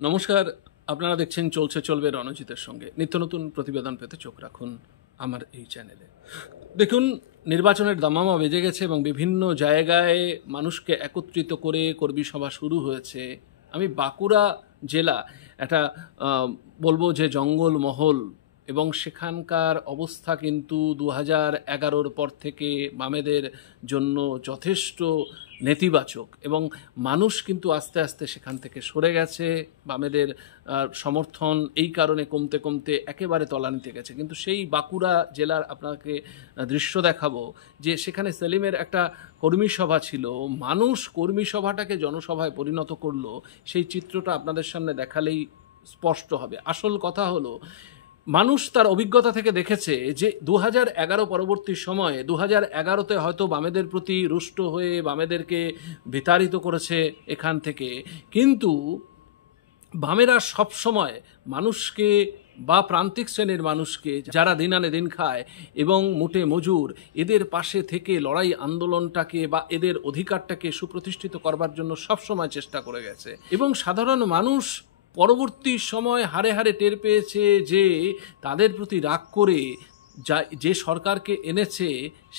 নমস্কার, আপনারা দেখছেন চলছে চলবে রণজিতের সঙ্গে। নিত্য নতুন প্রতিবেদন পেতে চোখ রাখুন আমার এই চ্যানেলে। দেখুন, নির্বাচনের দামামা বেজে গেছে এবং বিভিন্ন জায়গায় মানুষকে একত্রিত করে কর্মী সভা শুরু হয়েছে। আমি বাঁকুড়া জেলা একটা বলবো যে জঙ্গলমহল, এবং সেখানকার অবস্থা কিন্তু 2011-র পর থেকে বামেদের জন্য যথেষ্ট নেতিবাচক, এবং মানুষ কিন্তু আস্তে আস্তে সেখান থেকে সরে গেছে। বামেদের সমর্থন এই কারণে কমতে কমতে একেবারে তলানিতে গেছে। কিন্তু সেই বাঁকুড়া জেলার আপনাকে দৃশ্য দেখাবো যে সেখানে সেলিমের একটা কর্মী সভা ছিল, মানুষ কর্মী সভাটাকে জনসভায় পরিণত করলো। সেই চিত্রটা আপনাদের সামনে দেখালেই স্পষ্ট হবে। আসল কথা হলো, মানুষ তার অভিজ্ঞতা থেকে দেখেছে যে 2011 পরবর্তী সময়ে 2011-তে হয়তো বামেদের প্রতি রুষ্ট হয়ে বামেদেরকে বিতাড়িত করেছে এখান থেকে, কিন্তু বামেরা সবসময় মানুষকে বা প্রান্তিক শ্রেণীর মানুষকে, যারা দিন আনে দিন খায় এবং মোটে মজুর, এদের পাশে থেকে লড়াই আন্দোলনটাকে বা এদের অধিকারটাকে সুপ্রতিষ্ঠিত করবার জন্য সবসময় চেষ্টা করে গেছে। এবং সাধারণ মানুষ পরবর্তী সময় হারে হারে টের পেয়েছে যে তাদের প্রতি রাগ করে যে সরকারকে এনেছে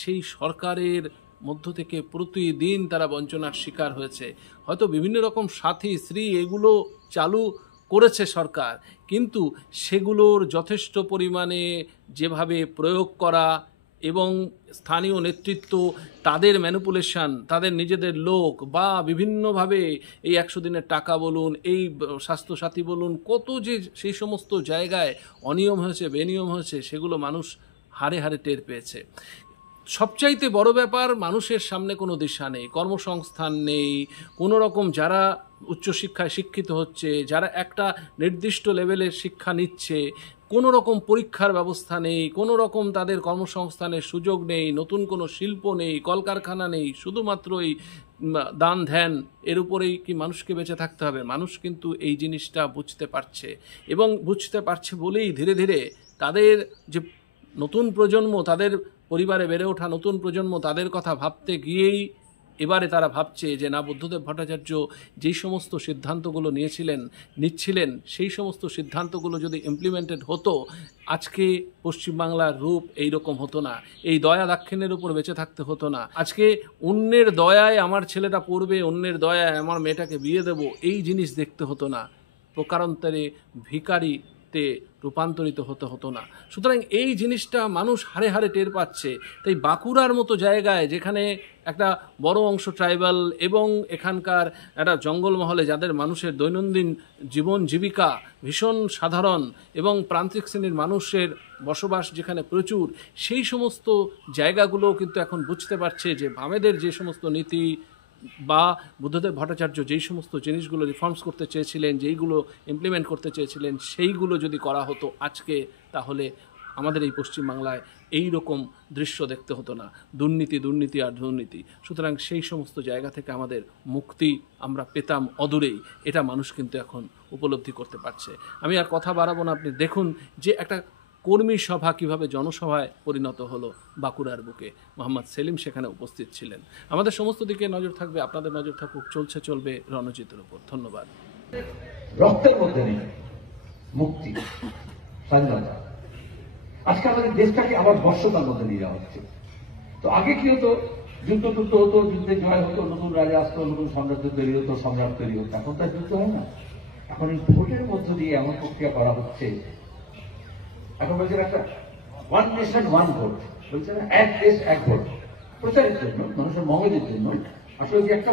সেই সরকারের মধ্য থেকে প্রতিদিন তারা বঞ্চনার শিকার হয়েছে। হয়তো বিভিন্ন রকম সাথী শ্রী এগুলো চালু করেছে সরকার, কিন্তু সেগুলোর যথেষ্ট পরিমাণে যেভাবে প্রয়োগ করা এবং স্থানীয় নেতৃত্ব তাদের ম্যানিপুলেশন, তাদের নিজেদের লোক বা বিভিন্নভাবে এই 100 দিনের টাকা বলুন, এই স্বাস্থ্যসাথী বলুন, কত যে সেই সমস্ত জায়গায় অনিয়ম হয়েছে, বেনিয়ম হয়েছে, সেগুলো মানুষ হারে হারে টের পেয়েছে। সবচাইতে বড় ব্যাপার, মানুষের সামনে কোনো দিশা নেই, কর্মসংস্থান নেই কোনো রকম। যারা উচ্চশিক্ষায় শিক্ষিত হচ্ছে, যারা একটা নির্দিষ্ট লেভেলের শিক্ষা নিচ্ছে, কোনো রকম পরীক্ষার ব্যবস্থা নেই, কোনো রকম তাদের কর্মসংস্থানের সুযোগ নেই, নতুন কোনো শিল্প নেই, কলকারখানা নেই, শুধুমাত্র এই দান ধ্যান এর উপরেই কি মানুষকে বেঁচে থাকতে হবে? মানুষ কিন্তু এই জিনিসটা বুঝতে পারছে, এবং বুঝতে পারছে বলেই ধীরে ধীরে তাদের যে নতুন প্রজন্ম, তাদের পরিবারে বেড়ে ওঠা নতুন প্রজন্ম, তাদের কথা ভাবতে গিয়েই এবারে তারা ভাবছে যে না, বুদ্ধদেব ভট্টাচার্য যেই সমস্ত সিদ্ধান্তগুলো নিচ্ছিলেন সেই সমস্ত সিদ্ধান্তগুলো যদি ইমপ্লিমেন্টেড হতো, আজকে পশ্চিমবাংলার রূপ এই রকম হতো না, এই দয়া দাক্ষিণ্যের উপর বেঁচে থাকতে হতো না। আজকে অন্যের দয়ায় আমার ছেলেটা পড়বে, অন্যের দয়ায় আমার মেয়েটাকে বিয়ে দেব, এই জিনিস দেখতে হতো না, প্রকারান্তরে ভিখারিতে রূপান্তরিত হতো না। সুতরাং এই জিনিসটা মানুষ হারে হারে টের পাচ্ছে। তাই বাঁকুড়ার মতো জায়গায়, যেখানে একটা বড় অংশ ট্রাইবাল এবং এখানকার একটা জঙ্গলমহলে যাদের মানুষের দৈনন্দিন জীবন জীবিকা ভীষণ সাধারণ এবং প্রান্তিক শ্রেণীর মানুষের বসবাস যেখানে প্রচুর, সেই সমস্ত জায়গাগুলো কিন্তু এখন বুঝতে পারছে যে বামেদের যে সমস্ত নীতি বা বুদ্ধদেব ভট্টাচার্য যেই সমস্ত জিনিসগুলো রিফর্মস করতে চেয়েছিলেন, যেইগুলো ইমপ্লিমেন্ট করতে চেয়েছিলেন, সেইগুলো যদি করা হতো আজকে, তাহলে আমাদের এই পশ্চিমবাংলায় এই রকম দৃশ্য দেখতে হতো না, দুর্নীতি দুর্নীতি আর দুর্নীতি। সুতরাং সেই সমস্ত জায়গা থেকে আমাদের মুক্তি আমরা পেতাম অদূরেই, এটা মানুষ কিন্তু এখন উপলব্ধি করতে পারছে। আমি আর কথা বাড়াবো না, আপনি দেখুন যে একটা কর্মী সভা কিভাবে জনসভায় পরিণত হলো বাঁকুড়ার বুকে। মোহাম্মদ সেলিম সেখানে উপস্থিত ছিলেন। আমাদের সমস্ত দিকে নজর থাকবে, আপনাদের নজর থাকুক চলছে চলবে রণজিতের উপর। ধন্যবাদ। রক্তের মধ্যে নেই মুক্তি, স্বাধীনতা। আজকে আমাদের দেশটাকে আবার বর্ষতার মধ্যে নিয়ে যাওয়া হচ্ছে। তো আগে কি হতো, যুদ্ধ হতো, যুদ্ধে জয় হতো, নতুন রাজা আসতো, নতুন সাম্রাজ্য তৈরি হতো, সম্রাট তৈরি হতো। এখন তার যুদ্ধ হয় না, এখন এই ভোটের মধ্য দিয়ে এমন প্রক্রিয়া করা হচ্ছে। এখন বলছে একটা ওয়ান নেশন ওয়ান ভোট, বলছে না এক দেশ এক ভোট, প্রচারের জন্য, মানুষের মগজের জন্য। আসলে কি একটা